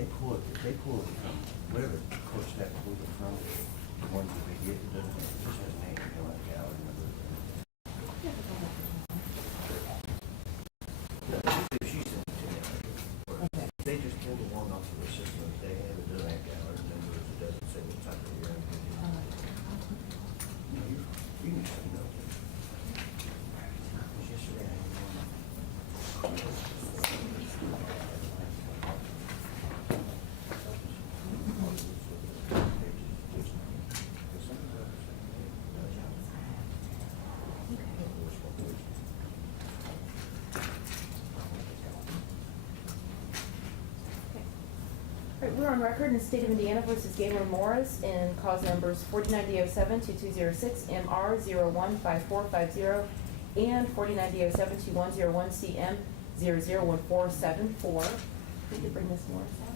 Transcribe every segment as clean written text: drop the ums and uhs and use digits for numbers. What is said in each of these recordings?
if they pull it from, whatever court staff pulled it from, the ones that they get, it doesn't, it just has a name, you know, like gallery number. If she sent it to me, Okay. if they just pull the one off of the system, if they have, it doesn't have gallery numbers, it doesn't say what type of year. No, you can just know. Because yesterday I had one. All right, we're on record in the state of Indiana versus Gaylyn Morris in cause numbers 49D07-2206, MR 015450, and 49D07-2101, CM 001474. We could bring Ms. Morris out.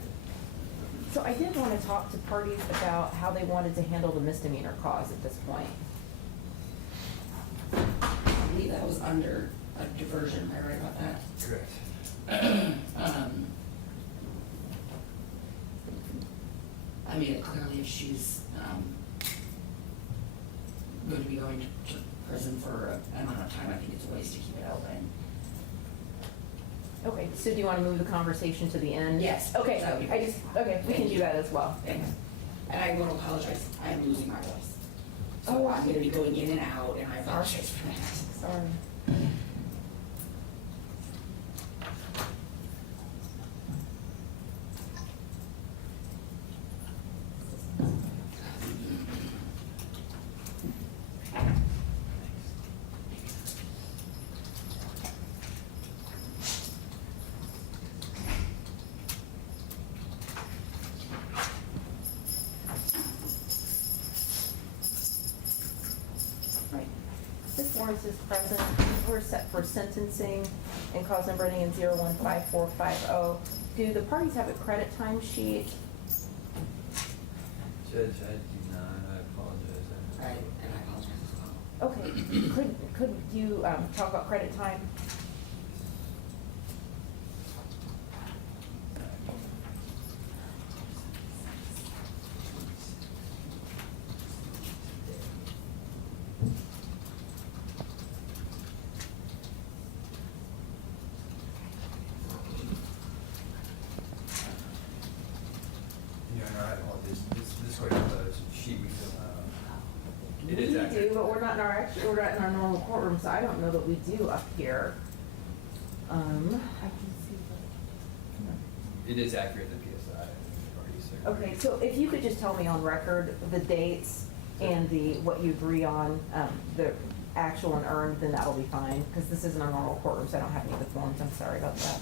So I did want to talk to parties about how they wanted to handle the misdemeanor cause at this point. I believe that was under a diversion, am I right about that? Correct. I mean, clearly if she's, going to be going to prison for an amount of time, I think it's a waste to keep it open. Okay, so do you want to move the conversation to the end? Yes. Okay, That would be okay, we can do that as well. Thanks. And I will apologize, I'm losing my voice. So Oh. I'm gonna be going in and out, and I apologize for that. Sorry. Right. Ms. Morris is present. We're set for sentencing and cause number ending in 015450. Do the parties have a credit time sheet? Judge, I do not, I apologize. Right, and I apologize as well. Okay, could you talk about credit time? Your Honor, I apologize, this way of the sheet we fill out. It is We do, accurate. but we're not in our normal courtroom, so I don't know that we do up here. I can see It is accurate, the PSI, already said. Okay, so if you could just tell me on record the dates and what you agree on, the actual and earned, then that'll be fine, because this isn't our normal courtroom, so I don't have any of the forms, I'm sorry about that.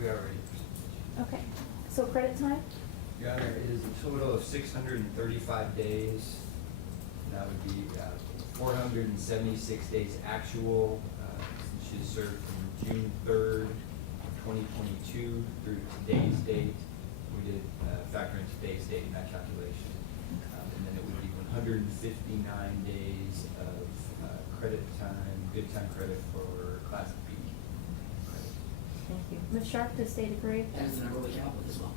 We already. Okay, so credit time? Your Honor, it is a total of 635 days. That would be 476 days actual. She has served from June 3rd, 2022 through today's date, We did factor in today's date in that calculation. And then it would be 159 days of credit time, good time credit for Class B credit. Thank you. Ms. Sharp, does state agree? That is the number we came up with as well.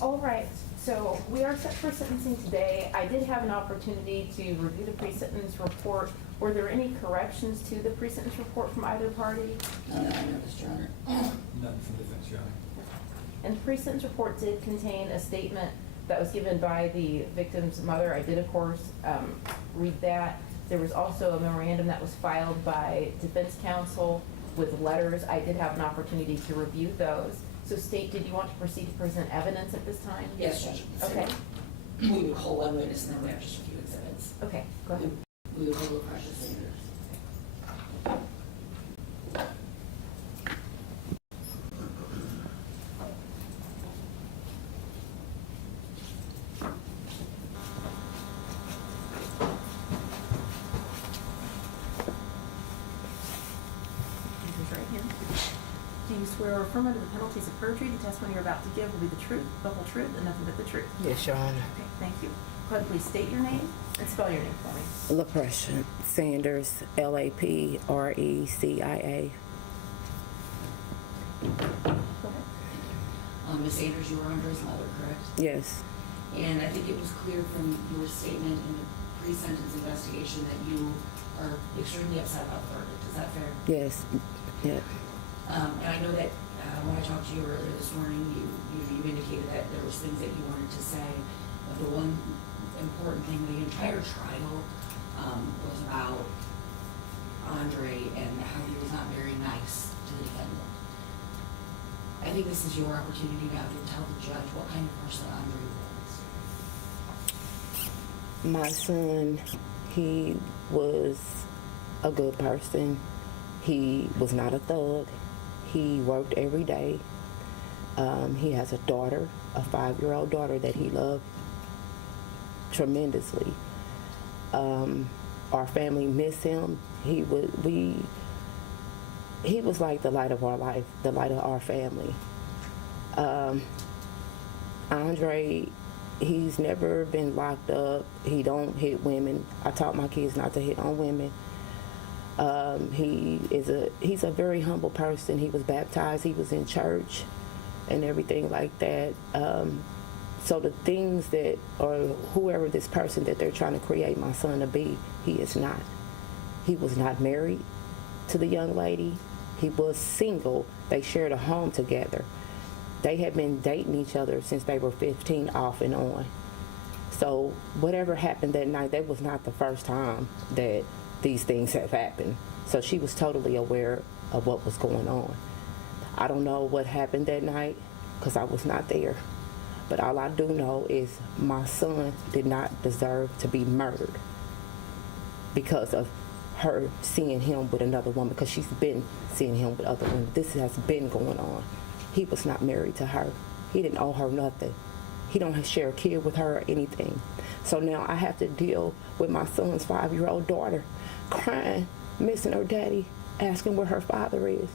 All right, so we are set for sentencing today. I did have an opportunity to review the pre-sentence report. Were there any corrections to the pre-sentence report from either party? None that I noticed, Your Honor. None from defense, Your Honor. And the pre-sentence report did contain a statement that was given by the victim's mother. I did, of course, read that. There was also a memorandum that was filed by defense counsel with letters. I did have an opportunity to review those. So State, did you want to proceed to present evidence at this time? Yes, Judge. Okay. We would call one witness and then we have just a few exhibits. Okay, go ahead. We would hold the precious Sanders. Raise your right hand. Do you swear or affirm under the penalties of perjury the testimony you're about to give will be the truth, the whole truth, and nothing but the truth? Yes, Your Honor. Okay, thank you. Go ahead, please state your name and spell your name for me. LaPrescia Sanders, LAPRECIA. Go ahead. Ms. Sanders, you were under his mother, correct? Yes, And I think it was clear from your statement in the pre-sentence investigation that you are extremely upset about the verdict. Is that fair? yes, yeah. And I know that when I talked to you earlier this morning, you indicated that there was things that you wanted to say. But the one important thing, the entire trial was about Andre and how he was not very nice to the defendant. I think this is your opportunity now to tell the judge what kind of person Andre was. My son, he was a good person. He was not a thug. He worked every day. He has a daughter, a 5-year-old daughter that he loved tremendously. Our family missed him. He was like the light of our life, the light of our family. Andre, he's never been locked up. He don't hit women. I taught my kids not to hit on women. He's a very humble person. He was baptized. He was in church and everything like that. So the things that, or whoever this person that they're trying to create my son to be, he is not. He was not married to the young lady. He was single. They shared a home together. They had been dating each other since they were 15, off and on. So whatever happened that night, that was not the first time that these things have happened. So she was totally aware of what was going on. I don't know what happened that night because I was not there. But all I do know is my son did not deserve to be murdered because of her seeing him with another woman, because she's been seeing him with other women. This has been going on. He was not married to her. He didn't owe her nothing. He don't share a kid with her or anything. So now I have to deal with my son's 5-year-old daughter crying, missing her daddy, asking where her father is.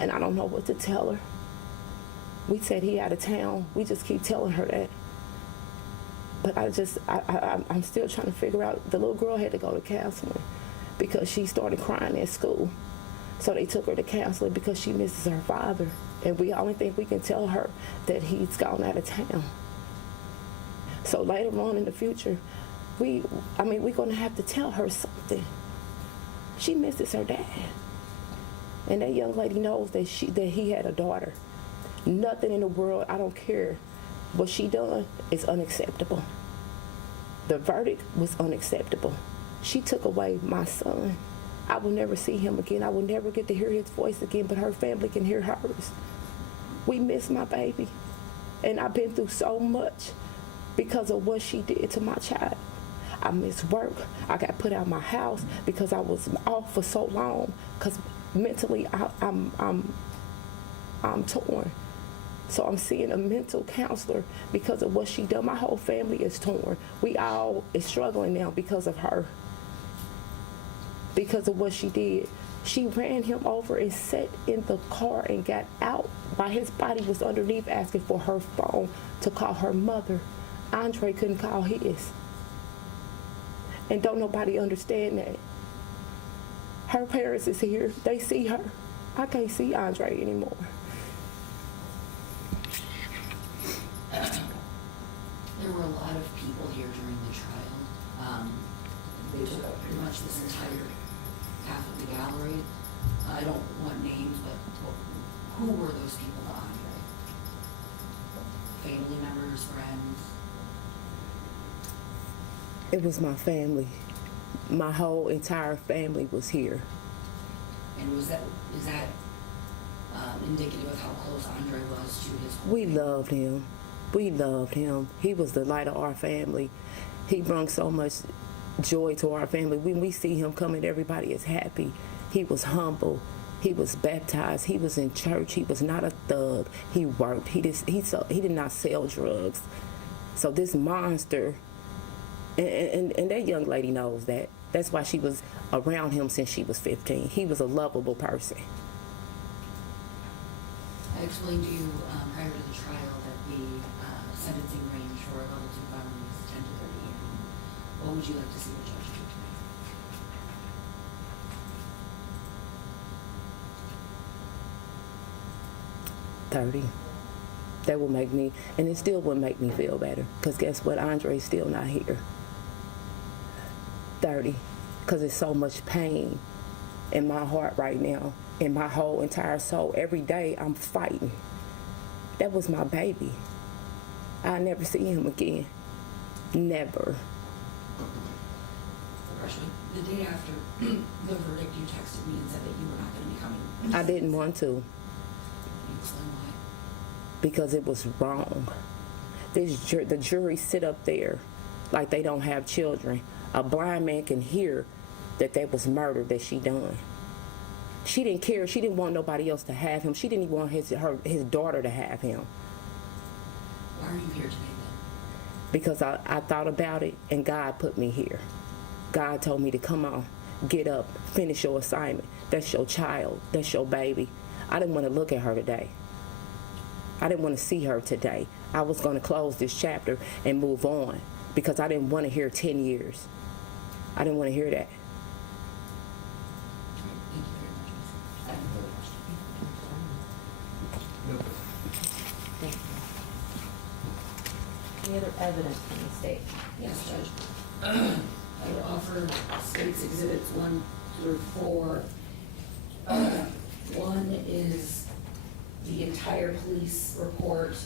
And I don't know what to tell her. We said he out of town. We just keep telling her that. But I'm still trying to figure out, the little girl had to go to counseling because she started crying at school. So they took her to counseling because she misses her father. And we only think we can tell her that he's gone out of town. So later on in the future, we're going to have to tell her something. She misses her dad. And that young lady knows that he had a daughter. Nothing in the world, I don't care what she done, is unacceptable. The verdict was unacceptable. She took away my son. I will never see him again. I will never get to hear his voice again, but her family can hear hers. We miss my baby. And I've been through so much because of what she did to my child. I missed work. I got put out of my house because I was off for so long, because mentally I'm torn. So I'm seeing a mental counselor because of what she done. My whole family is torn. We all is struggling now because of her. Because of what she did. She ran him over and sat in the car and got out while his body was underneath asking for her phone to call her mother, Andre couldn't call his. And don't nobody understand that. Her parents is here. They see her. I can't see Andre anymore. There were a lot of people here during the trial. They took up pretty much this entire half of the gallery. I don't want names, but who were those people to Andre? Family members, friends? It was my family. My whole entire family was here. And is that indicative of how close Andre was to his whole We family? loved him. We loved him. He was the light of our family. He brought so much joy to our family. When we see him coming, everybody is happy. He was humble. He was baptized. He was in church. He was not a thug. He worked. He did not sell drugs. So this monster, and that young lady knows that. That's why she was around him since she was 15. He was a lovable person. I explained to you prior to the trial that the sentencing range for a level 2 felony is 10 to 30 years. What would you like to see the judge do tonight? 30. That will make me, and it still would make me feel better. Because guess what? Andre's still not here. 30. Because there's so much pain in my heart right now, in my whole entire soul. Every day I'm fighting. That was my baby. I'll never see him again. Never. Freshman, the day after the verdict, you texted me and said that you were not going to be coming. I didn't want to. Can you explain why? Because it was wrong. The jury sit up there like they don't have children. A blind man can hear that was murder that she done. She didn't care. She didn't want nobody else to have him. She didn't even want his daughter to have him. Why are you here today then? Because I thought about it and God put me here. God told me to come on, get up, finish your assignment. That's your child. That's your baby. I didn't want to look at her today. I didn't want to see her today. I was going to close this chapter and move on because I didn't want to hear 10 years. I didn't want to hear that. Thank you very much, Ms. I have no other question. No. Any other evidence from the state? Yes, Judge. I would offer states exhibits 1 through 4. One is the entire police report.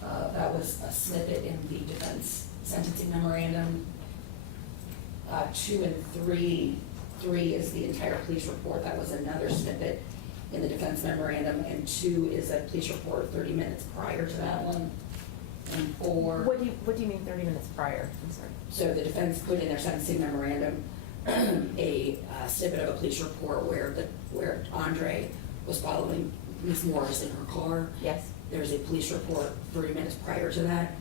That was a snippet in the defense sentencing memorandum. 2 and 3. 3 is the entire police report. That was another snippet in the defense memorandum. And 2 is a police report 30 minutes prior to that one. And 4. What do you mean 30 minutes prior? I'm sorry. So the defense put in their sentencing memorandum a snippet of a police report where Andre was following Ms. Morris in her car. Yes. There's a police report 30 minutes prior to that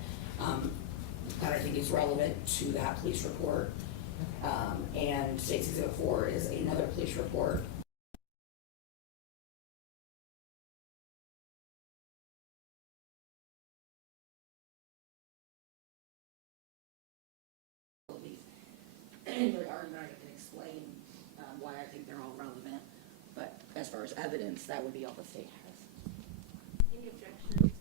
that I think is relevant to that police report. And State's Exhibit 4 is another police report. In your argument, I can explain why I think they're all relevant, but as far as evidence, that would be all the state has. Any objections?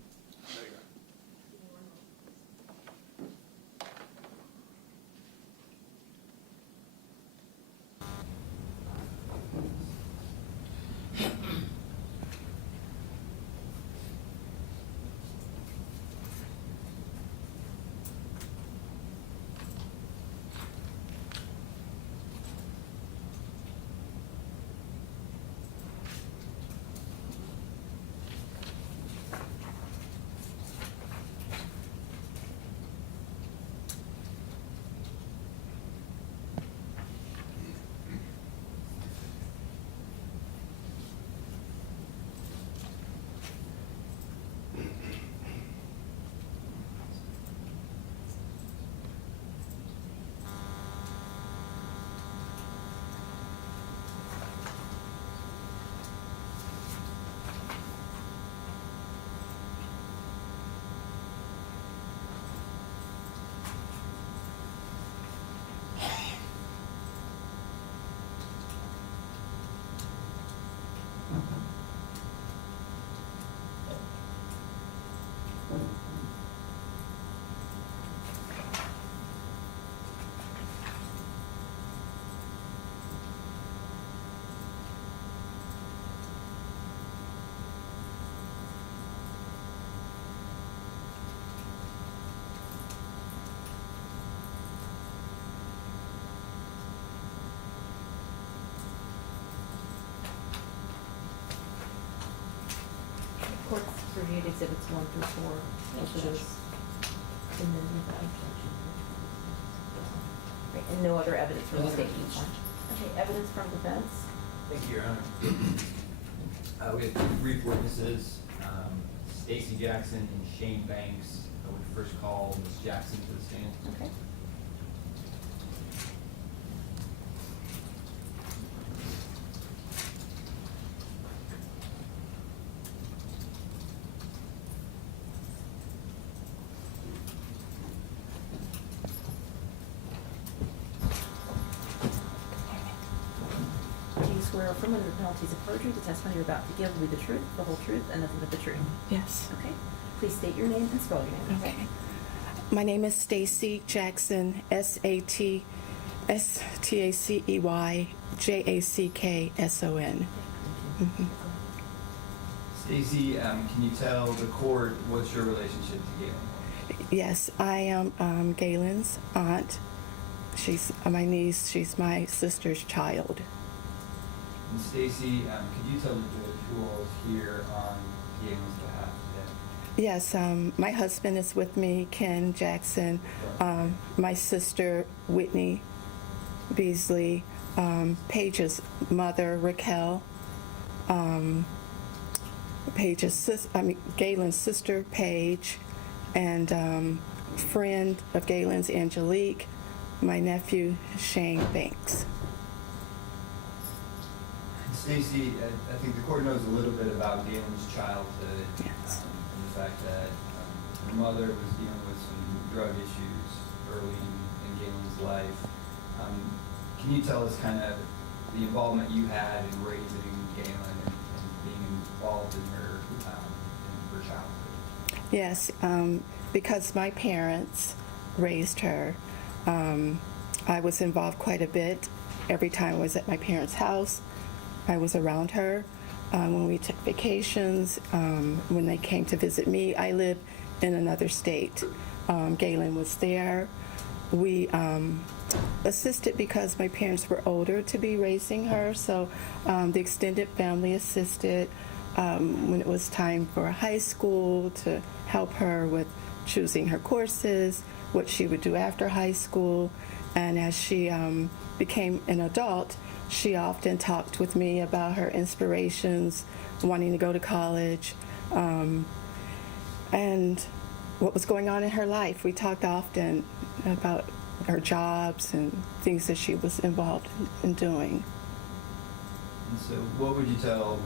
Court's reviewed exhibits 1 through 4. Yes, which Judge. is in the Great, and no other evidence from No the other state. evidence. Okay, evidence from defense. Thank you, Your Honor. We have two brief witnesses, Stacy Jackson and Shane Banks. I would first call Ms. Jackson to the stand. Okay. Do you swear affirm under the penalties of perjury the testimony you're about to give will be the truth, the whole truth, and nothing but the truth? Yes. Okay. Please state your name and spell your name. Okay. My name is Stacy Jackson, StacyJackson. Stacy, can you tell the court what's your relationship to Gaylyn Morris? Yes, I am Gaylyn's aunt. She's my niece. She's my sister's child. And Stacy, could you tell the judge who all is here on Gaylyn's behalf today? Yes, my husband is with me, Ken Jackson. My sister, Whitney Beasley. Paige's mother, Raquel. Gaylyn's sister, Paige, and friend of Gaylyn's, Angelique, my nephew, Shane Banks. Stacy, I think the court knows a little bit about Gaylyn's childhood. Yes. And the fact that her mother was dealing with some drug issues early in Gaylyn's life. Can you tell us kind of the involvement you had in raising Gaylyn and being involved in her childhood? Yes, because my parents raised her, I was involved quite a bit. Every time I was at my parents' house, I was around her. When we took vacations, when they came to visit me, I lived in another state. Gaylyn was there. We assisted because my parents were older to be raising her, so the extended family assisted when it was time for high school to help her with choosing her courses, what she would do after high school. And as she became an adult, she often talked with me about her inspirations, wanting to go to college, and what was going on in her life. We talked often about her jobs and things that she was involved in doing. And so what would you tell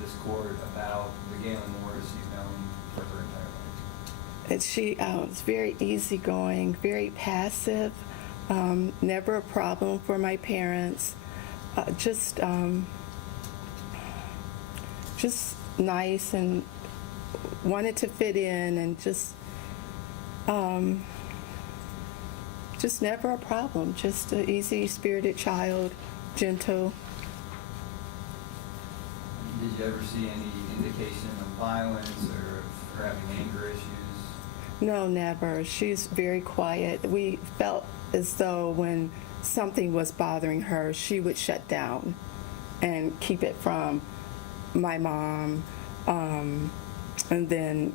this court about the Gaylyn Morris you've known for her entire life? She was very easygoing, very passive, never a problem for my parents, just nice and wanted to fit in, and just never a problem, just an easy-spirited child, gentle. Did you ever see any indication of violence or of her having anger issues? No, never. She's very quiet. We felt as though when something was bothering her, she would shut down and keep it from my mom. And then,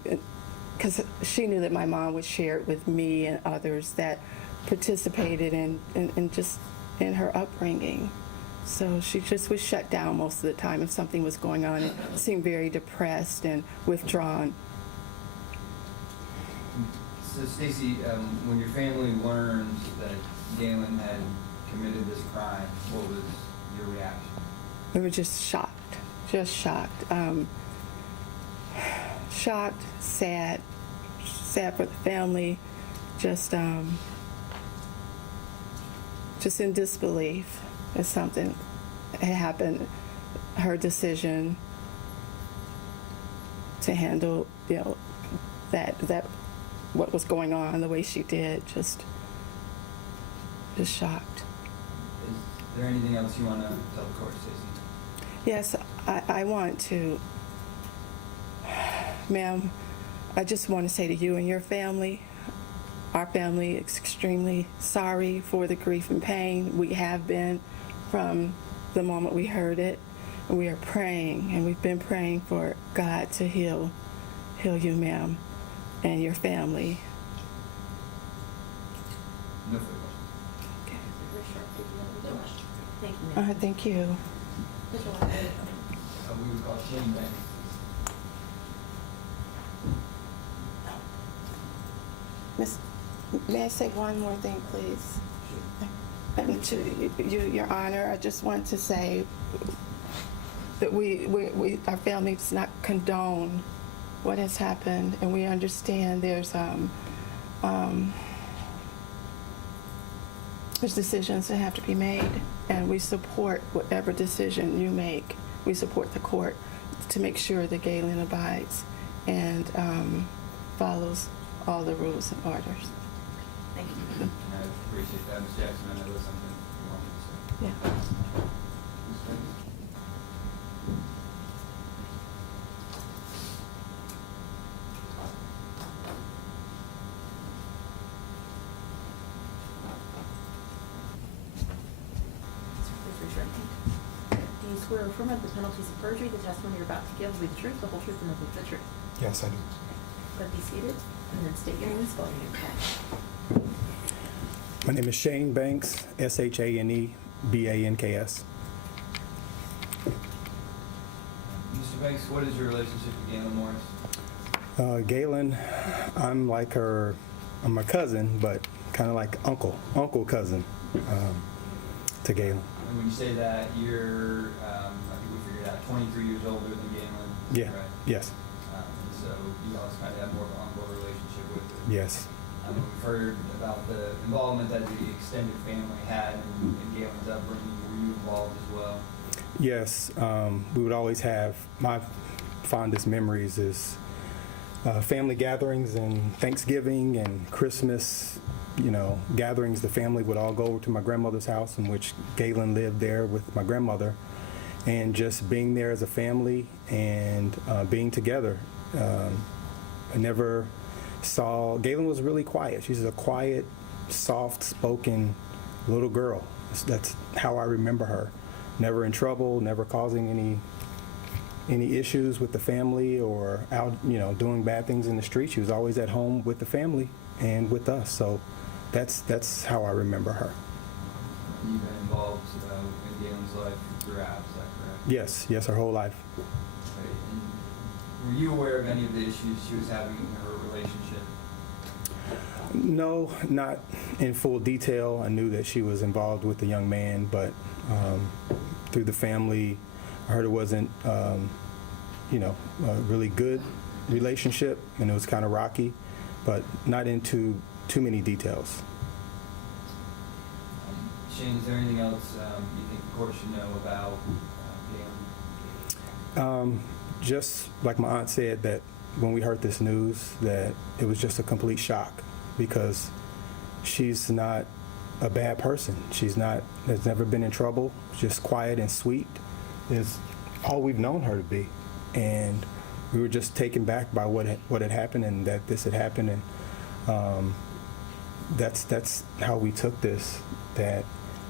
because she knew that my mom would share it with me and others that participated in just in her upbringing. So she just was shut down most of the time if something was going on, and seemed very depressed and withdrawn. So Stacy, when your family learned that Gaylyn had committed this crime, what was your reaction? We were just shocked, shocked, sad for the family, just in disbelief that something had happened. Her decision to handle, that what was going on the way she did, just shocked. Is there anything else you want to tell the court, Stacy? Yes, I want to, ma'am, I just want to say to you and your family, our family is extremely sorry for the grief and pain we have been from the moment we heard it. We are praying, and we've been praying for God to heal you, ma'am, and your family. No further questions. No question. Thank you, ma'am. Thank you. Mr. White. We would call Shane Banks. Miss, may I say one more thing, please? And to you, Your Honor, I just want to say that our family does not condone what has happened, and we understand there's decisions that have to be made, and we support whatever decision you make. We support the court to make sure that Gaylyn abides and follows all the rules and orders. Thank you. And I appreciate that, Ms. Jackson. I know that's something you wanted to say. Yeah. Ms. Banks? Please raise your right hand. Do you swear or affirm under the penalties of perjury the testimony you're about to give will be the truth, the whole truth, and nothing but the truth? Yes, I do. Go ahead, be seated, and then state your name and spell your name. My name is Shane Banks, ShaneBanks. Mr. Banks, what is your relationship with Gaylyn Morris? Gaylyn, I'm like her, I'm her cousin, but kind of like uncle cousin to Gaylyn. And when you say that, you're, I think we figured out, 23 years older than Gaylyn, Yeah, right? yes, And so you guys kind of have more of an uncle relationship with her. yes. We've heard about the involvement that the extended family had in Gaylyn's upbringing. Were you involved as well? Yes, we would always have, my fondest memories is family gatherings and Thanksgiving and Christmas, gatherings. The family would all go over to my grandmother's house, in which Gaylyn lived there with my grandmother, and just being there as a family and being together. I never saw, Gaylyn was really quiet. She's a quiet, soft-spoken little girl. That's how I remember her. Never in trouble, never causing any issues with the family or out, doing bad things in the street. She was always at home with the family and with us. So that's how I remember her. You've been involved in Gaylyn's life throughout, is that correct? Yes, her whole life. Right. And were you aware of any of the issues she was having in her relationship? No, not in full detail. I knew that she was involved with a young man, but through the family, I heard it wasn't, a really good relationship, and it was kind of rocky, but not into too many details. Shane, is there anything else you think the court should know about Gaylyn? Just like my aunt said, that when we heard this news, that it was just a complete shock, because she's not a bad person. She's not, has never been in trouble, just quiet and sweet is all we've known her to be. And we were just taken back by what had happened, and that this had happened, and that's how we took this, that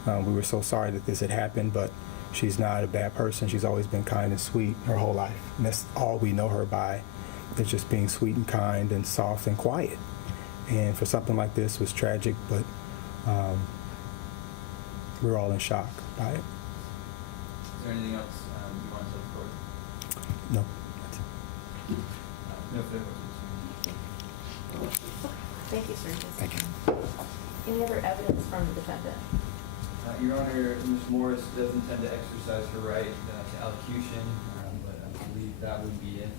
we were so sorry that this had happened, but she's not a bad person. She's always been kind and sweet her whole life, and that's all we know her by, is just being sweet and kind and soft and quiet. And for something like this, it was tragic, but we were all in shock by it. Is there anything else you want to tell the court? No, that's it. No further questions. Thank you, sir. Thank you. Any other evidence from the defendant? Your Honor, Ms. Morris does intend to exercise her right to allocution, but I believe that would be it,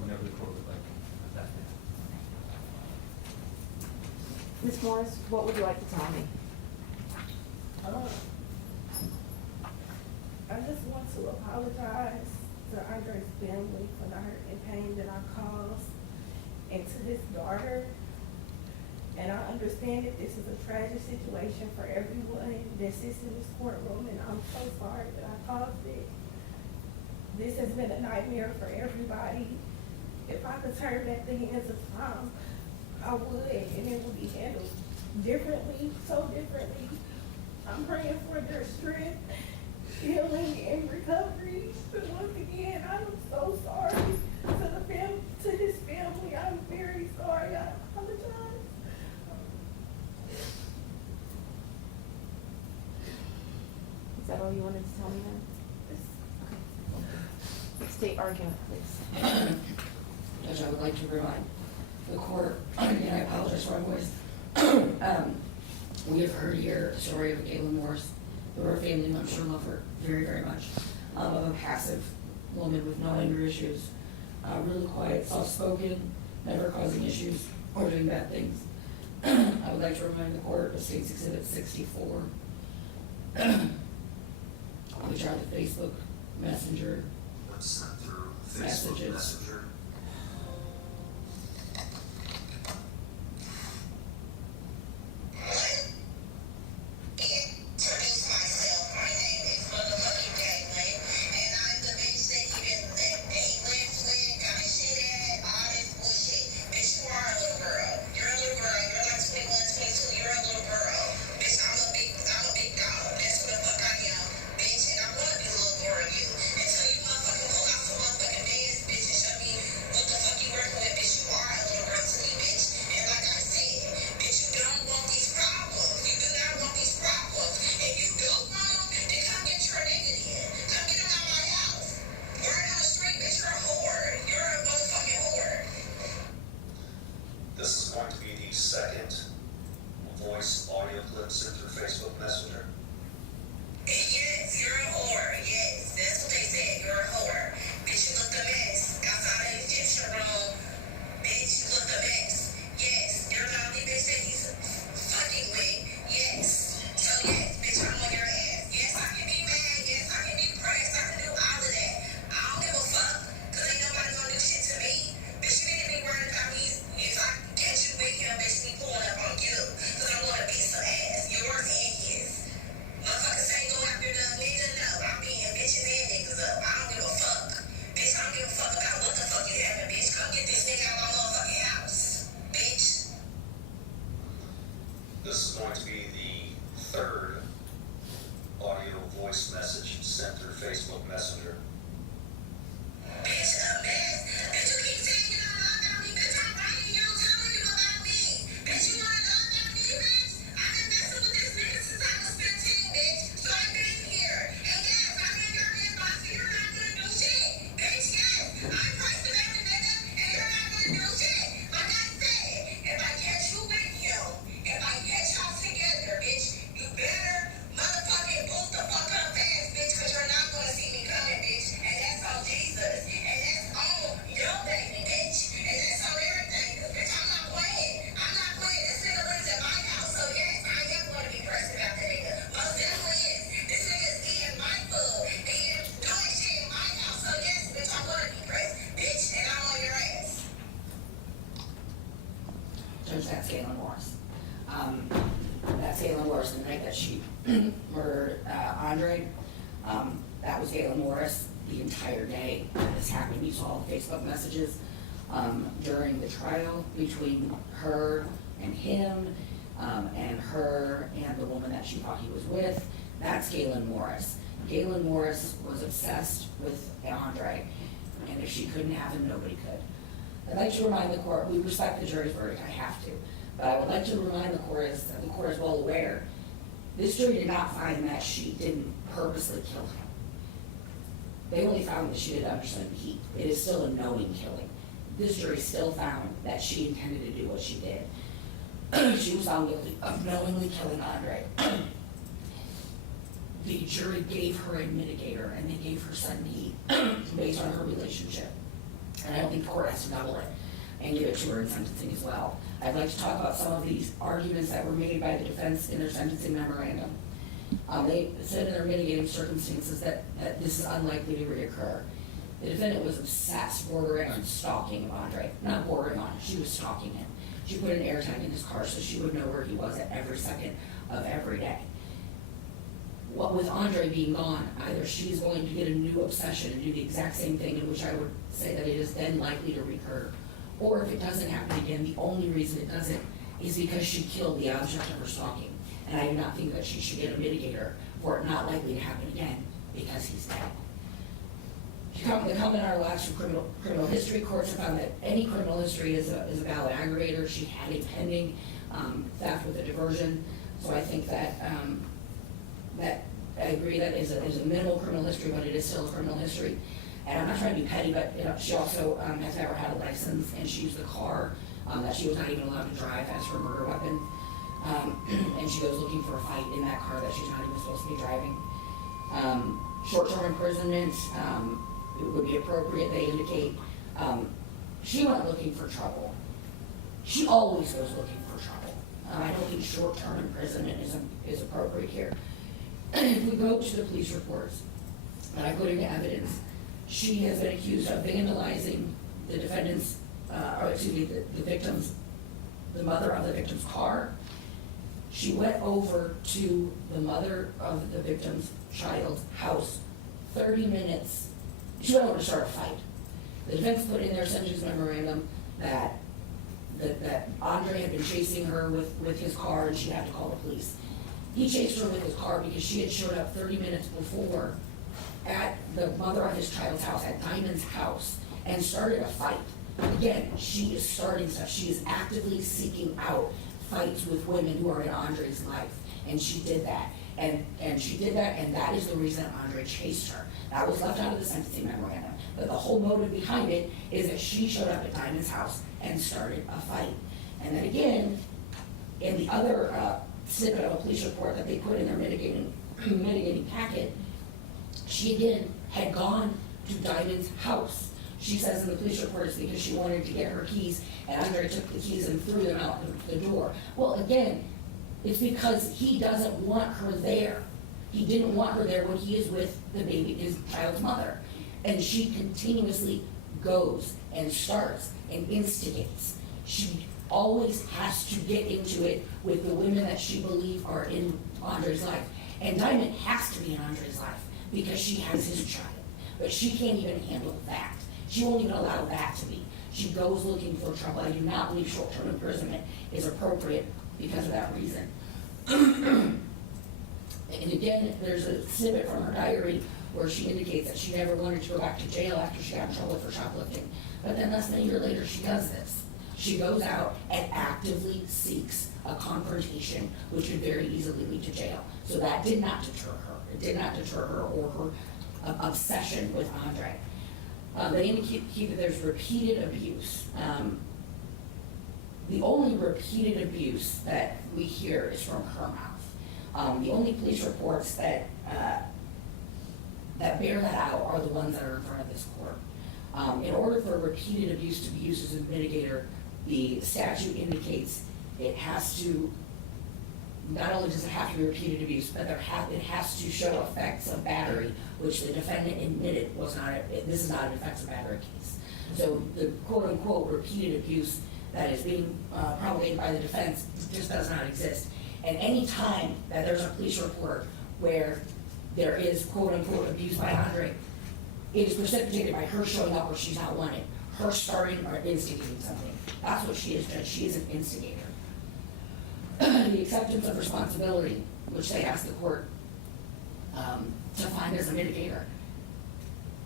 whenever the court would like that. Ms. Morris, what would you like to tell me? I just want to apologize to Andre's family for the hurt and pain that I caused, and to his daughter. And I understand that this is a tragic situation for everyone that sits in this courtroom, and I'm so sorry that I caused it. This has been a nightmare for everybody. If I could turn back the hands of time, I would, and it would be handled differently, so differently. I'm praying for their strength healing and recovery. But once again, I'm so sorry to his family. I'm very sorry. I apologize. Is that all you wanted to tell me then? Okay. State argument, please. Judge, I would like to remind the court, and I apologize for my voice. We have heard here the story of Gaylyn Morris, who her family, I'm sure, love her very, very much, of a passive woman with no anger issues, really quiet, soft-spoken, never causing issues or doing bad things. I would like to remind the court of State's Exhibit 64, which are the Facebook Messenger messages. This is going to be the third audio voice message sent through Facebook Messenger. That's Gaylyn Morris. That's Gaylyn Morris the night that she murdered Andre. That was Gaylyn Morris the entire day that this happened. You saw the Facebook messages during the trial between her and him, and her and the woman that she thought he was with. That's Gaylyn Morris. Gaylyn Morris was obsessed with Andre, and if she couldn't have him, nobody could. I'd like to remind the court, we respect the jury's verdict, I have to, but I would like to remind the court, as the court is well aware, this jury did not find that she didn't purposely kill him. They only found that she did understand the heat. It is still a knowing killing. This jury still found that she intended to do what she did. She was found guilty of knowingly killing Andre. The jury gave her a mitigator, and they gave her sudden heat based on her relationship. And I don't think the court has to double it and give it to her in sentencing as well. I'd like to talk about some of these arguments that were made by the defense in their sentencing memorandum. They said in their mitigating circumstances that this is unlikely to reoccur. The defendant was obsessed, bordering on stalking Andre. Not bordering on, she was stalking him. She put an air tag in his car so she would know where he was at every second of every day. What with Andre being gone, either she's going to get a new obsession and do the exact same thing, in which I would say that it is then likely to recur. Or if it doesn't happen again, the only reason it doesn't is because she killed the object of her stalking. And I do not think that she should get a mitigator for it not likely to happen again, because he's dead. The comment in our last criminal history courts have found that any criminal history is a valid aggravator. She had a pending theft with a diversion, so I think that that I agree that is a minimal criminal history, but it is still a criminal history. And I'm not trying to be petty, but she also has never had a license, and she used the car that she was not even allowed to drive as her murder weapon. And she goes looking for a fight in that car that she's not even supposed to be driving. Short-term imprisonment, it would be appropriate, they indicate. She went looking for trouble. She always goes looking for trouble. I don't think short-term imprisonment is appropriate here. If we go to the police reports that I put into evidence, she has been accused of vandalizing the defendant's, the victim's, the mother of the victim's car. She went over to the mother of the victim's child's house 30 minutes. She went over to start a fight. The defense put in their sentencing memorandum that Andre had been chasing her with his car and she had to call the police. He chased her with his car because she had showed up 30 minutes before at the mother of his child's house, at Diamond's house, and started a fight. Again, she is starting stuff. She is actively seeking out fights with women who are in Andre's life. And she did that. And she did that, and that is the reason Andre chased her. That was left out of the sentencing memorandum. But the whole motive behind it is that she showed up at Diamond's house and started a fight. And then again, in the other snippet of a police report that they put in their mitigating packet, she again had gone to Diamond's house. She says in the police report it's because she wanted to get her keys, and Andre took the keys and threw them out the door. Well, again, it's because he doesn't want her there. He didn't want her there when he is with the baby, his child's mother. And she continuously goes and starts and instigates. She always has to get into it with the women that she believes are in Andre's life. And Diamond has to be in Andre's life because she has his child. But she can't even handle that. She won't even allow that to be. She goes looking for trouble. I do not believe short-term imprisonment is appropriate because of that reason. And again, there's a snippet from her diary where she indicates that she never wanted to go back to jail after she got in trouble for shoplifting. But then less than a year later, she does this. She goes out and actively seeks a confrontation, which could very easily lead to jail. So that did not deter her. It did not deter her or her obsession with Andre. They indicate that there's repeated abuse. The only repeated abuse that we hear is from her mouth. The only police reports that bear that out are the ones that are in front of this court. In order for repeated abuse to be used as a mitigator, the statute indicates it has to, not only does it have to be repeated abuse, but it has to show effects of battery, which the defendant admitted was not, this is not an effects of battery case. So the quote-unquote repeated abuse that is being promulgated by the defense just does not exist. And any time that there's a police report where there is quote-unquote abuse by Andre, it is precipitated by her showing up where she's not wanted, her starting or instigating something. That's what she is, Judge. She is an instigator. The acceptance of responsibility, which they asked the court to find as a mitigator,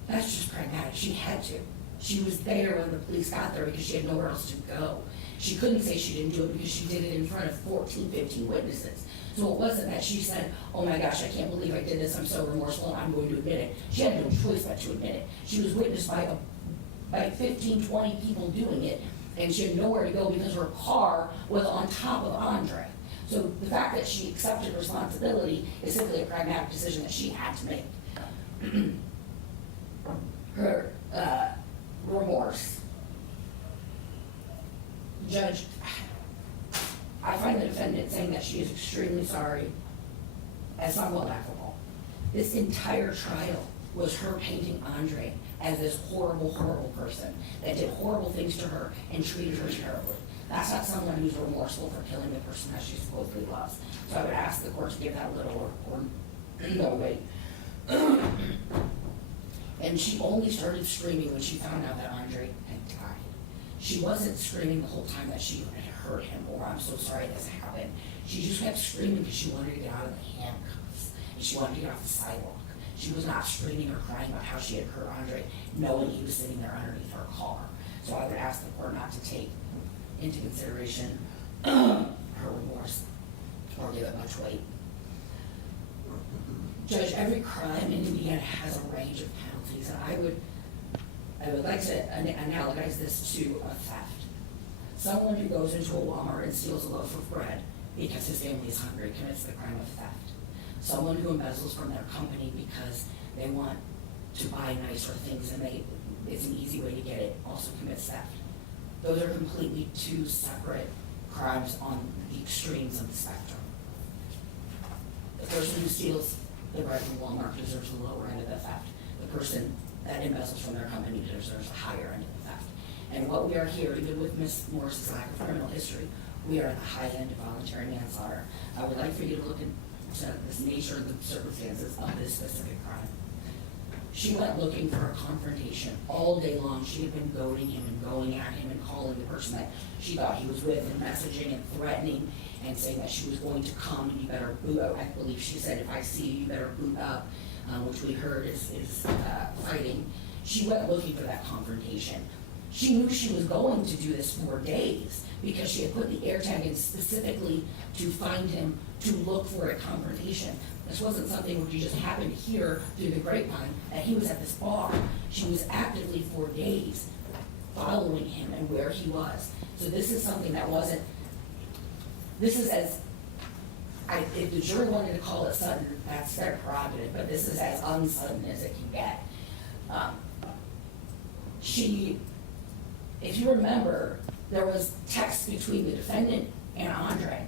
that's just pragmatic. She had to. She was there when the police got there because she had nowhere else to go. She couldn't say she didn't do it because she did it in front of 14, 15 witnesses. So it wasn't that she said, oh my gosh, I can't believe I did this, I'm so remorseful, I'm going to admit it. She had no choice but to admit it. She was witnessed by 15, 20 people doing it, and she had nowhere to go because her car was on top of Andre. So the fact that she accepted responsibility is simply a pragmatic decision that she had to make. Her remorse. Judge, I find the defendant saying that she is extremely sorry as somewhat laughable. This entire trial was her painting Andre as this horrible, horrible person that did horrible things to her and treated her terribly. That's not someone who's remorseful for killing the person that she supposedly loves. So I would ask the court to give that a little or no weight. And she only started screaming when she found out that Andre had died. She wasn't screaming the whole time that she had hurt him or I'm so sorry this happened. She just kept screaming because she wanted to get out of the handcuffs and she wanted to get off the sidewalk. She was not screaming or crying about how she had hurt Andre, knowing he was sitting there underneath her car. So I would ask the court not to take into consideration her remorse or give it much weight. Judge, every crime in Indiana has a range of penalties, and I would like to analogize this to a theft. Someone who goes into a Walmart and steals a loaf of bread because his family is hungry commits the crime of theft. Someone who embezzles from their company because they want to buy nicer things and it's an easy way to get it also commits theft. Those are completely two separate crimes on the extremes of the spectrum. The person who steals the bread from Walmart deserves the lower end of the theft. The person that embezzles from their company deserves a higher end of the theft. And what we are here, even with Ms. Morris's lack of criminal history, we are at the high end of voluntary manslaughter. I would like for you to look into this nature and the circumstances of this specific crime. She went looking for a confrontation all day long. She had been goading him and going at him and calling the person that she thought he was with and messaging and threatening and saying that she was going to come and you better boot up. I believe she said, if I see you, you better boot up, which we heard is fighting. She went looking for that confrontation. She knew she was going to do this for days because she had put the air tag in specifically to find him, to look for a confrontation. This wasn't something where you just happened to hear through the grapevine that he was at this bar. She was actively for days following him and where he was. So this is something that wasn't, this is if the jury wanted to call it sudden, that's their prerogative, but this is as unsudden as it can get. If you remember, there was text between the defendant and Andre.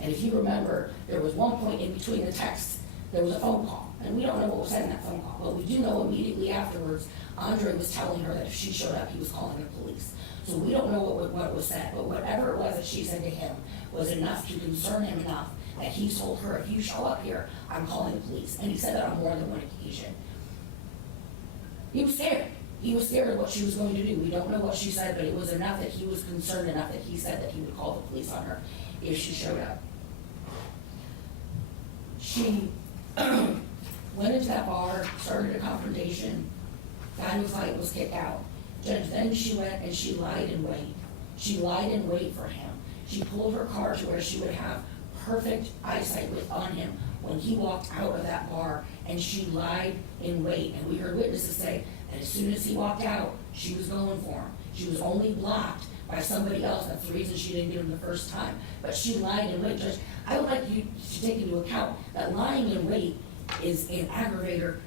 And if you remember, there was one point in between the texts, there was a phone call. And we don't know what was said in that phone call, but we do know immediately afterwards, Andre was telling her that if she showed up, he was calling the police. So we don't know what was said, but whatever it was that she said to him was enough to concern him enough that he told her, if you show up here, I'm calling the police. And he said that on more than one occasion. He was scared. He was scared of what she was going to do. We don't know what she said, but it was enough that he was concerned enough that he said that he would call the police on her if she showed up. She went into that bar, started a confrontation, got in a fight, was kicked out. Judge, then she went and she lied in wait. She lied in wait for him. She pulled her car to where she would have perfect eyesight on him when he walked out of that bar, and she lied in wait. And we heard witnesses say that as soon as he walked out, she was going for him. She was only blocked by somebody else. That's the reason she didn't get him the first time. But she lied in wait. Judge, I would like you to take into account that lying in wait is an aggravator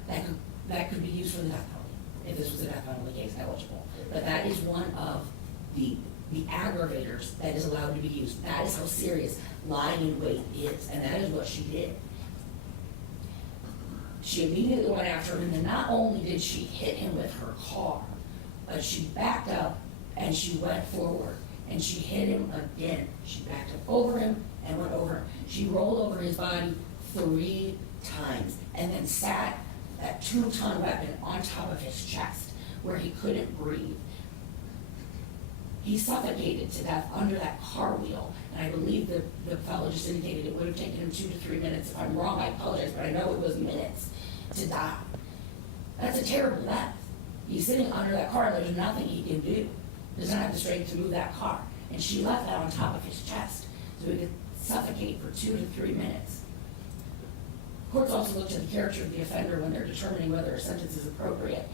that could be used for the death penalty, if this was a death penalty case eligible. But that is one of the aggravators that is allowed to be used. That is how serious lying in wait is, and that is what she did. She immediately went after him, and then not only did she hit him with her car, but she backed up and she went forward and she hit him again. She backed up over him and went over him. She rolled over his body 3 times and then sat that 2-ton weapon on top of his chest where he couldn't breathe. He suffocated to death under that car wheel, and I believe the fellow just indicated it would have taken him 2 to 3 minutes. If I'm wrong, I apologize, but I know it was minutes to die. That's a terrible death. He's sitting under that car, and there's nothing he can do. He doesn't have the strength to move that car. And she left that on top of his chest, so he could suffocate for 2 to 3 minutes. Courts also look to the character of the offender when they're determining whether a sentence is appropriate.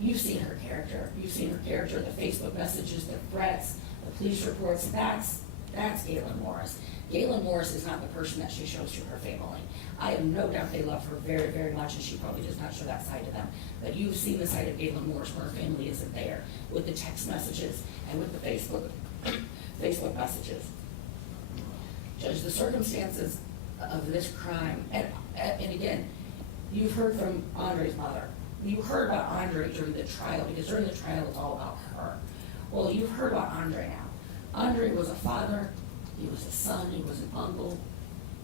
You've seen her character. You've seen her character, the Facebook messages, the threats, the police reports. That's Gaylyn Morris. Gaylyn Morris is not the person that she shows to her family. I have no doubt they love her very, very much, and she probably does not show that side to them. But you've seen the side of Gaylyn Morris where her family isn't there, with the text messages and with the Facebook messages. Judge, the circumstances of this crime, and again, you've heard from Andre's mother. You heard about Andre during the trial, because during the trial it's all about her. Well, you've heard about Andre now. Andre was a father, he was a son, he was an uncle,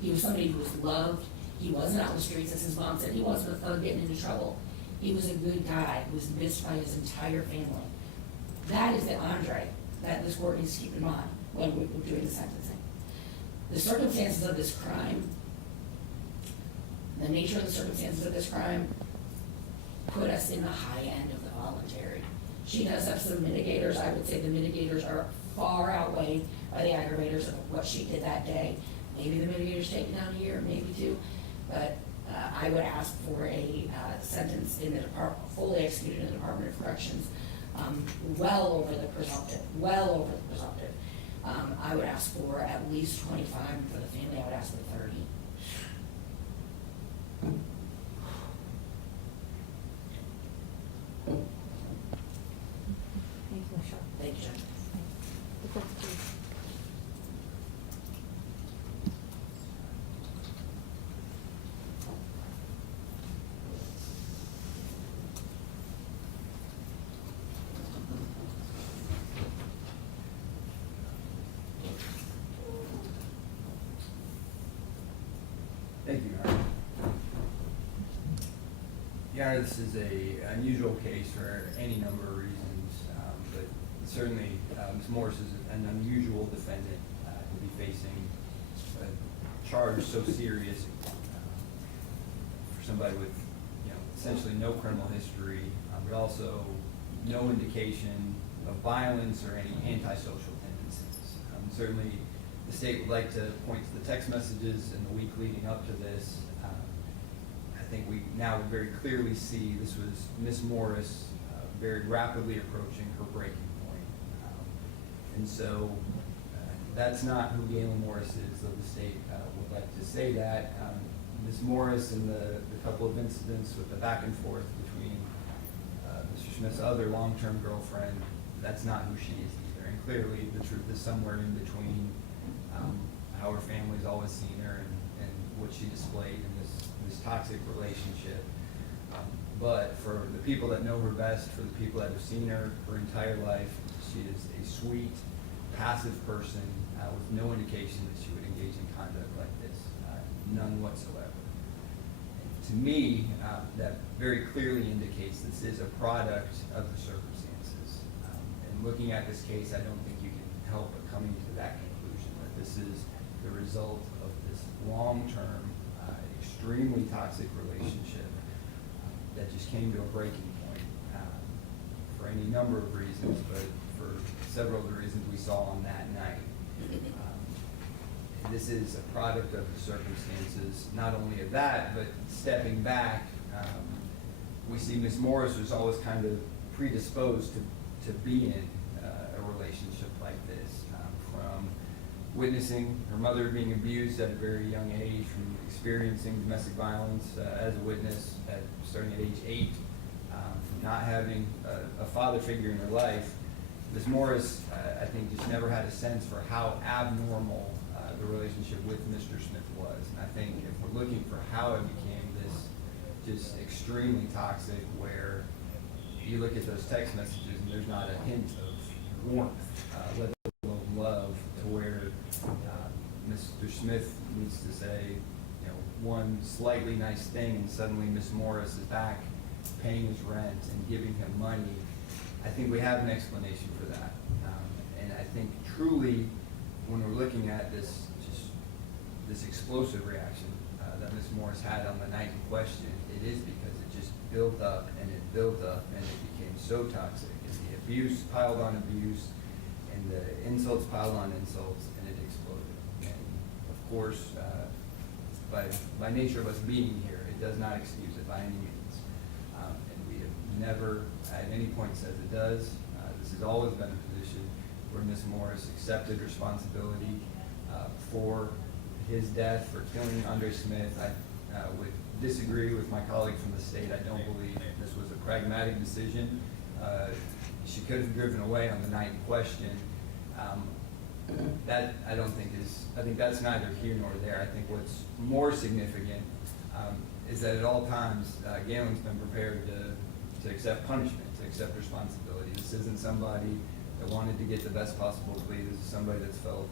he was somebody who was loved. He wasn't out in the streets, as his mom said. He wasn't a thug getting into trouble. He was a good guy who was missed by his entire family. That is the Andre that this court needs to keep in mind when we're doing the sentencing. The circumstances of this crime, the nature of the circumstances of this crime put us in the high end of the voluntary. She does have some mitigators. I would say the mitigators are far outweighed by the aggravators of what she did that day. Maybe the mitigators take it down a year, maybe two, but I would ask for a sentence in the department, fully executed in the Department of Corrections, well over the presumptive, I would ask for at least 25, and for the family, I would ask for 30. Thank you, Michelle. Thank you, Jen. Thank you, Your Honor. Your Honor, this is a unusual case for any number of reasons, but certainly Ms. Morris is an unusual defendant to be facing a charge so serious for somebody with, essentially no criminal history, but also no indication of violence or any antisocial tendencies. Certainly, the state would like to point to the text messages in the week leading up to this. I think we now very clearly see this was Ms. Morris very rapidly approaching her breaking point. And so that's not who Gaylyn Morris is, though the state would like to say that. Ms. Morris and the couple of incidents with the back and forth between Mr. Smith's other long-term girlfriend, that's not who she is either. And clearly the truth is somewhere in between how her family's always seen her and what she displayed in this toxic relationship. But for the people that know her best, for the people that have seen her entire life, she is a sweet, passive person with no indication that she would engage in conduct like this, none whatsoever. To me, that very clearly indicates this is a product of the circumstances. And looking at this case, I don't think you can help but coming to that conclusion, that this is the result of this long-term, extremely toxic relationship that just came to a breaking point for any number of reasons, but for several of the reasons we saw on that night. This is a product of the circumstances, not only of that, but stepping back, we see Ms. Morris was always kind of predisposed to be in a relationship like this, from witnessing her mother being abused at a very young age, from experiencing domestic violence as a witness starting at age 8, from not having a father figure in her life. Ms. Morris, I think, just never had a sense for how abnormal the relationship with Mr. Smith was. And I think if we're looking for how it became this just extremely toxic, where you look at those text messages and there's not a hint of warmth, let alone love, to where Mr. Smith needs to say, one slightly nice thing and suddenly Ms. Morris is back paying his rent and giving him money. I think we have an explanation for that. And I think truly, when we're looking at this explosive reaction that Ms. Morris had on the night in question, it is because it just built up and it built up and it became so toxic. And the abuse piled on abuse and the insults piled on insults, and it exploded. And of course, by nature of us being here, it does not excuse it by any means. And we have never at any point said it does. This has always been a position where Ms. Morris accepted responsibility for his death, for killing Andre Smith. I would disagree with my colleague from the state. I don't believe this was a pragmatic decision. She could have driven away on the night in question. That I don't think is, I think that's neither here nor there. I think what's more significant is that at all times, Gaylyn's been prepared to accept punishment, to accept responsibility. This isn't somebody that wanted to get the best possible plea. This is somebody that's felt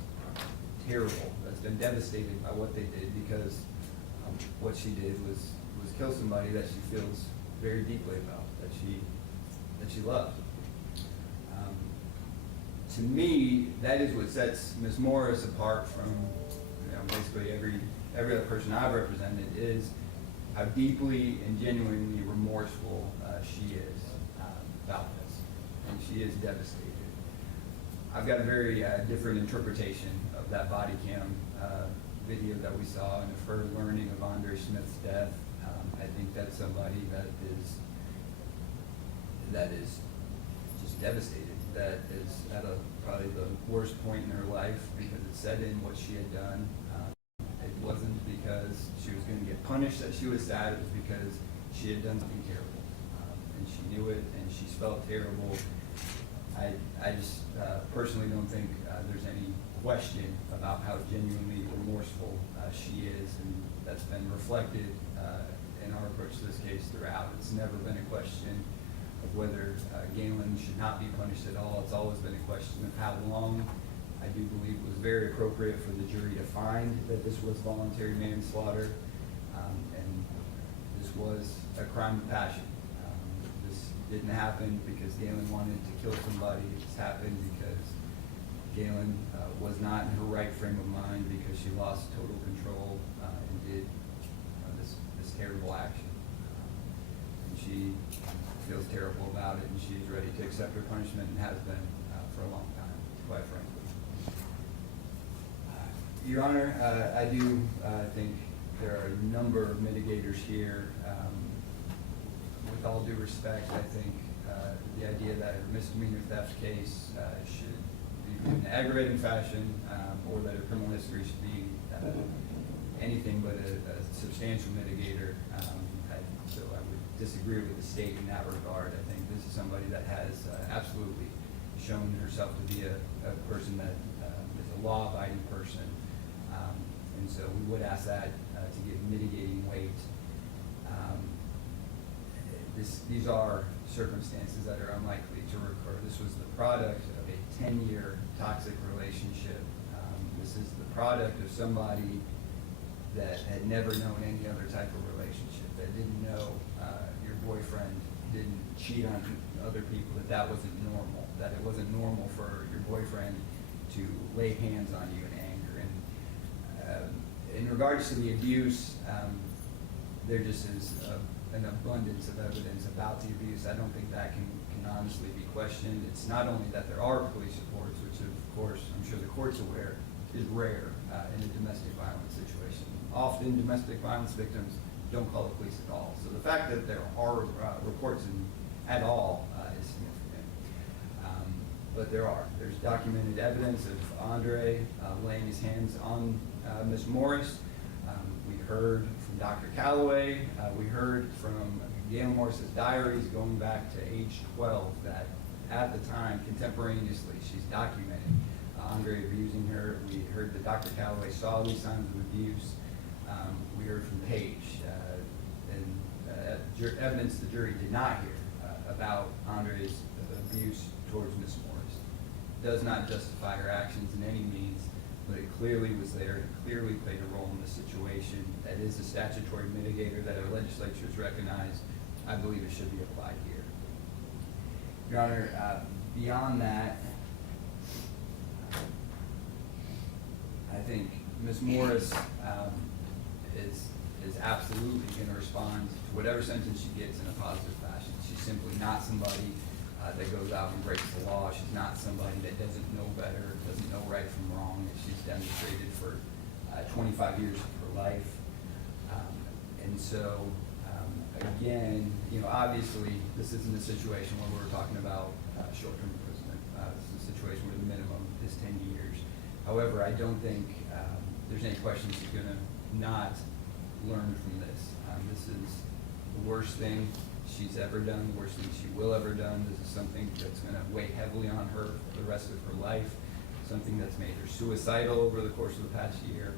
terrible, that's been devastated by what they did, because what she did was kill somebody that she feels very deeply about, that she loved. To me, that is what sets Ms. Morris apart from basically every other person I've represented, is how deeply and genuinely remorseful she is about this, and she is devastated. I've got a very different interpretation of that body cam video that we saw, and of her learning of Andre Smith's death. I think that's somebody that is just devastated, that is at probably the worst point in her life, because it set in what she had done. It wasn't because she was going to get punished that she was sad, it was because she had done something terrible. And she knew it, and she felt terrible. I just personally don't think there's any question about how genuinely remorseful she is, and that's been reflected in our approach to this case throughout. It's never been a question of whether Gaylyn should not be punished at all. It's always been a question of how long. I do believe it was very appropriate for the jury to find that this was voluntary manslaughter, and this was a crime of passion. This didn't happen because Gaylyn wanted to kill somebody. This happened because Gaylyn was not in her right frame of mind, because she lost total control and did this terrible action. And she feels terrible about it, and she's ready to accept her punishment, and has been for a long time, quite frankly. Your Honor, I do think there are a number of mitigators here. With all due respect, I think the idea that a misdemeanor theft case should be viewed in an aggravating fashion, or that a criminal history should be anything but a substantial mitigator. So I would disagree with the state in that regard. I think this is somebody that has absolutely shown herself to be a person that is a law-abiding person. And so we would ask that to give mitigating weight. These are circumstances that are unlikely to recur. This was the product of a 10-year toxic relationship. This is the product of somebody that had never known any other type of relationship, that didn't know your boyfriend didn't cheat on other people, that wasn't normal, that it wasn't normal for your boyfriend to lay hands on you in anger. And in regards to the abuse, there just is an abundance of evidence about the abuse. I don't think that can honestly be questioned. It's not only that there are police reports, which of course I'm sure the court's aware is rare in a domestic violence situation. Often domestic violence victims don't call the police at all. So the fact that there are reports at all is significant. But there's documented evidence of Andre laying his hands on Ms. Morris. We heard from Dr. Calloway. We heard from Gaylyn Morris's diaries going back to age 12 that at the time, contemporaneously, she's documenting Andre abusing her. We heard that Dr. Calloway saw these signs of abuse. We heard from Paige, and evidence the jury did not hear about Andre's abuse towards Ms. Morris. Does not justify her actions in any means, but it clearly was there. It clearly played a role in the situation. That is a statutory mitigator that our legislature has recognized. I believe it should be applied here. Your Honor, beyond that, I think Ms. Morris is absolutely going to respond to whatever sentence she gets in a positive fashion. She's simply not somebody that goes out and breaks the law. She's not somebody that doesn't know better, doesn't know right from wrong, as she's demonstrated for 25 years of her life. And so, again, obviously this isn't a situation where we're talking about short-term imprisonment. This is a situation where the minimum is 10 years. However, I don't think there's any question she's going to not learn from this. This is the worst thing she's ever done, the worst thing she will ever done. This is something that's going to weigh heavily on her for the rest of her life, something that's made her suicidal over the course of the past year.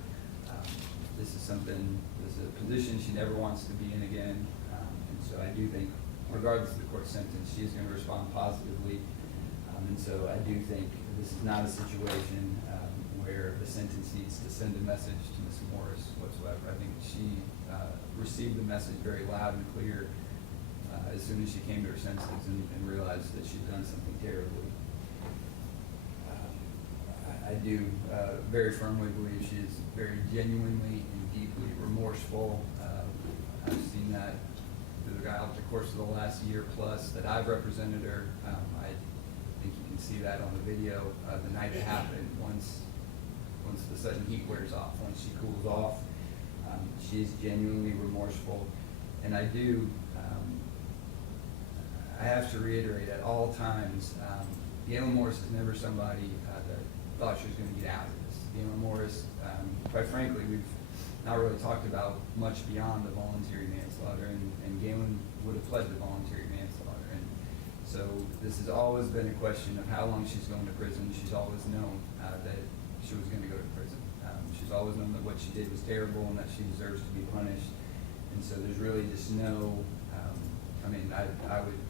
This is a position she never wants to be in again. And so I do think, regardless of the court sentence, she is going to respond positively. And so I do think this is not a situation where the sentence needs to send a message to Ms. Morris whatsoever. I think she received the message very loud and clear as soon as she came to her senses and realized that she'd done something terribly. I do very firmly believe she is very genuinely and deeply remorseful. I've seen that throughout the course of the last year plus that I've represented her. I think you can see that on the video the night it happened. Once the sudden heat wears off, once she cools off, she's genuinely remorseful. And I do, I have to reiterate at all times, Gaylyn Morris is never somebody that thought she was going to get out of this. Gaylyn Morris, quite frankly, we've not really talked about much beyond the voluntary manslaughter, and Gaylyn would have pled to voluntary manslaughter. And so this has always been a question of how long she's going to prison. She's always known that she was going to go to prison. She's always known that what she did was terrible and that she deserves to be punished. And so there's really just no, I would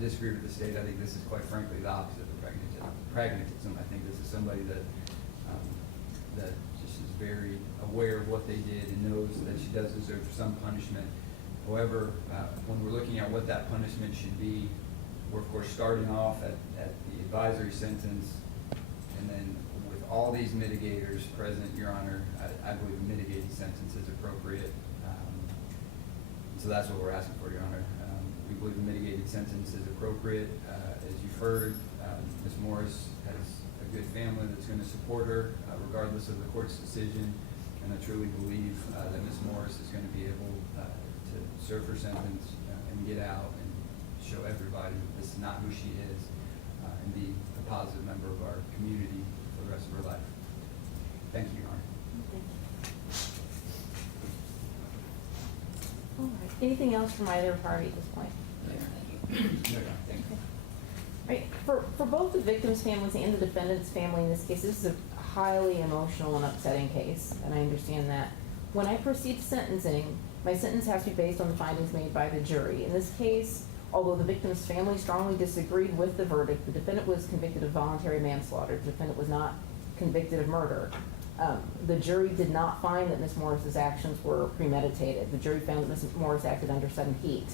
disagree with the state. I think this is quite frankly the opposite of pragmatism. I think this is somebody that just is very aware of what they did and knows that she does deserve some punishment. However, when we're looking at what that punishment should be, we're of course starting off at the advisory sentence, and then with all these mitigators present, Your Honor, I believe a mitigated sentence is appropriate. So that's what we're asking for, Your Honor. We believe a mitigated sentence is appropriate. As you've heard, Ms. Morris has a good family that's going to support her regardless of the court's decision, and I truly believe that Ms. Morris is going to be able to serve her sentence and get out and show everybody that this is not who she is, and be a positive member of our community for the rest of her life. Thank you, Your Honor. All right. Anything else from either party at this point? Thank you. No, Your Honor. Thank you. Right. For both the victims' families and the defendant's family in this case, this is a highly emotional and upsetting case, and I understand that. When I proceed to sentencing, my sentence has to be based on the findings made by the jury. In this case, although the victim's family strongly disagreed with the verdict, the defendant was convicted of voluntary manslaughter. The defendant was not convicted of murder. The jury did not find that Ms. Morris's actions were premeditated. The jury found that Ms. Morris acted under sudden heat.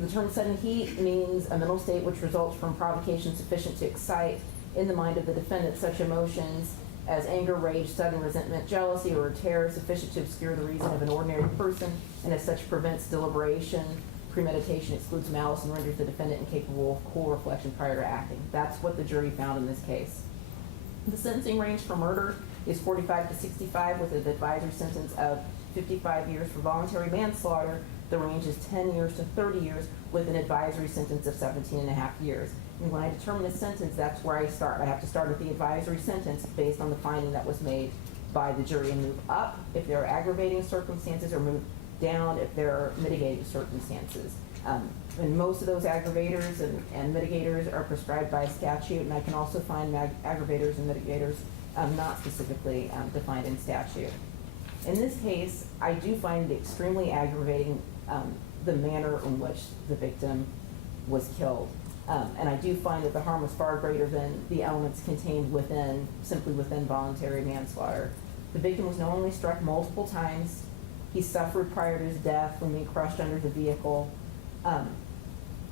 The term sudden heat means a mental state which results from provocation sufficient to excite in the mind of the defendant such emotions as anger, rage, sudden resentment, jealousy, or terror sufficient to obscure the reason of an ordinary person, and as such prevents deliberation, premeditation, excludes malice, and renders the defendant incapable of cool reflection prior to acting. That's what the jury found in this case. The sentencing range for murder is 45 to 65 with an advisory sentence of 55 years. For voluntary manslaughter, the range is 10 years to 30 years with an advisory sentence of 17 and a half years. And when I determine the sentence, that's where I start. I have to start at the advisory sentence based on the finding that was made by the jury and move up if there are aggravating circumstances or move down if there are mitigating circumstances. And most of those aggravators and mitigators are prescribed by statute, and I can also find aggravators and mitigators not specifically defined in statute. In this case, I do find it extremely aggravating the manner in which the victim was killed. And I do find that the harm was far greater than the elements contained simply within voluntary manslaughter. The victim was not only struck multiple times, he suffered prior to his death when being crushed under the vehicle,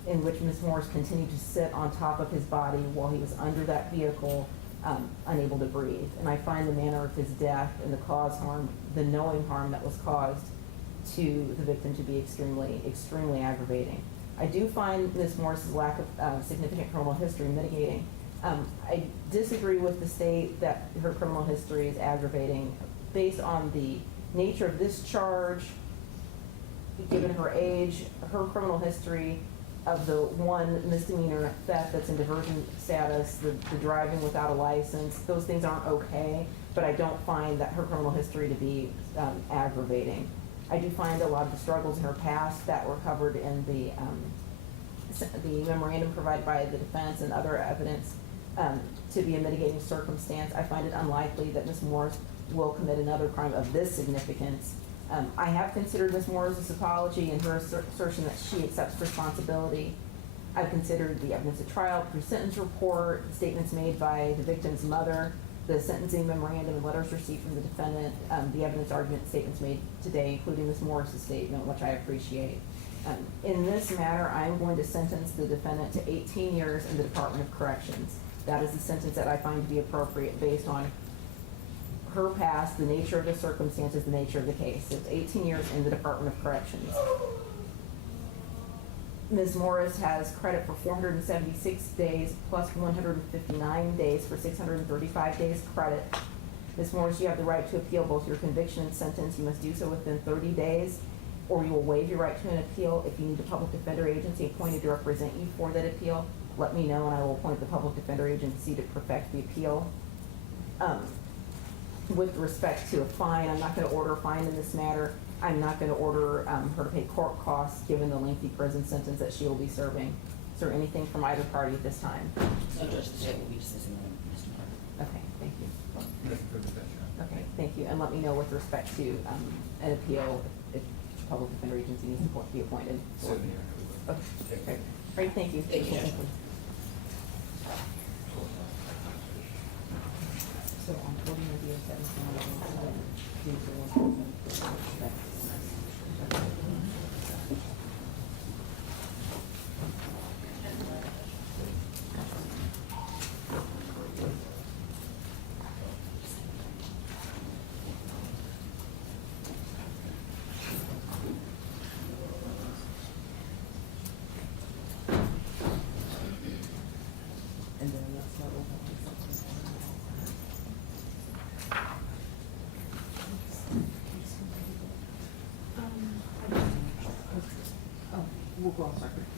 in which Ms. Morris continued to sit on top of his body while he was under that vehicle, unable to breathe. And I find the manner of his death and the knowing harm that was caused to the victim to be extremely, extremely aggravating. I do find Ms. Morris's lack of significant criminal history mitigating. I disagree with the state that her criminal history is aggravating based on the nature of this charge, given her age, her criminal history of the one misdemeanor theft that's in diversion status, the driving without a license. Those things aren't okay, but I don't find that her criminal history to be aggravating. I do find a lot of the struggles in her past that were covered in the memorandum provided by the defense and other evidence to be a mitigating circumstance. I find it unlikely that Ms. Morris will commit another crime of this significance. I have considered Ms. Morris' apology and her assertion that she accepts responsibility. I've considered the evidence at trial, pre-sentence report, statements made by the victim's mother, the sentencing memorandum and letters received from the defendant, the evidence argument statements made today, including Ms. Morris' statement, which I appreciate. In this matter, I'm going to sentence the defendant to 18 years in the Department of Corrections. That is the sentence that I find to be appropriate based on her past, the nature of the circumstances, the nature of the case. It's 18 years in the Department of Corrections. Ms. Morris has credit for 476 days plus 159 days for 635 days credit. Ms. Morris, you have the right to appeal both your conviction and sentence. You must do so within 30 days, or you will waive your right to an appeal. If you need a public defender agency appointed to represent you for that appeal, let me know and I will appoint the public defender agency to perfect the appeal. With respect to a fine, I'm not going to order a fine in this matter. I'm not going to order her to pay court costs given the lengthy prison sentence that she will be serving. Is there anything from either party at this time? So Judge, the state will be dismissing Mr. Martin. Okay, thank you. Nothing for defense, Your Honor. Okay, thank you. And let me know with respect to an appeal if public defender agency needs to be appointed. Certainly, Your Honor, we will. Okay, great. All right, thank you. Thank you, Judge. So on 40 review, 7, due to one. And then let's start with oh, we'll go off record.